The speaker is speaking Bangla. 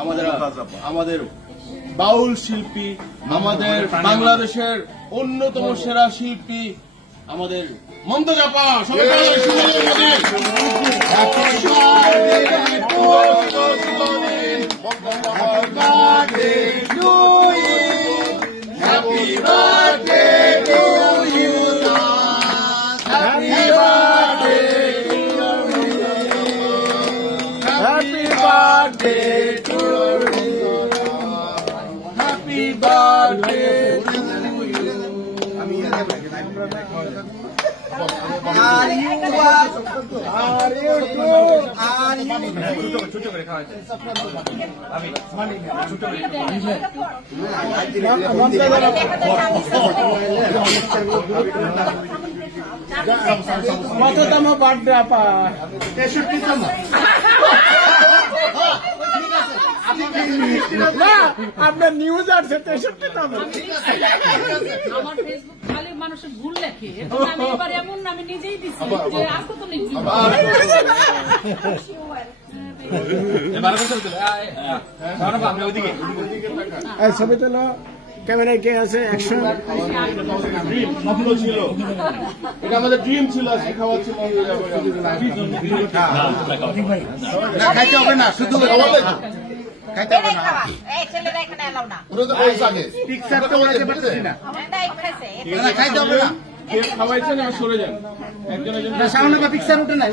আমাদের বাউল শিল্পী, আমাদের বাংলাদেশের অন্যতম সেরা শিল্পী, আমাদের মমতাজ আপা। কততম বার্থডে আপা? 63তম। না, আপনার নিউজ আছে 63তম। আমার ফেসবুক খালি মানুষের ভুল লেখে, আমি এবার এমন আমি নিজেই দিচ্ছি যে আর কত লিখবি। ছবি তোলো, ক্যামেরায় কে আছে? অ্যাকশন। স্বপ্ন ছিল, এটা আমাদের ড্রিম ছিল, আজকে খাওয়াচ্ছি। খাইতে হবে না, শুধু খাইতে হবে না। পিকচার তো বানাতে পারতেছি না। খাইতে হবে না, খাওয়াইছেন, সরে যান। একজন সামনে পিকচার উঠে নাই।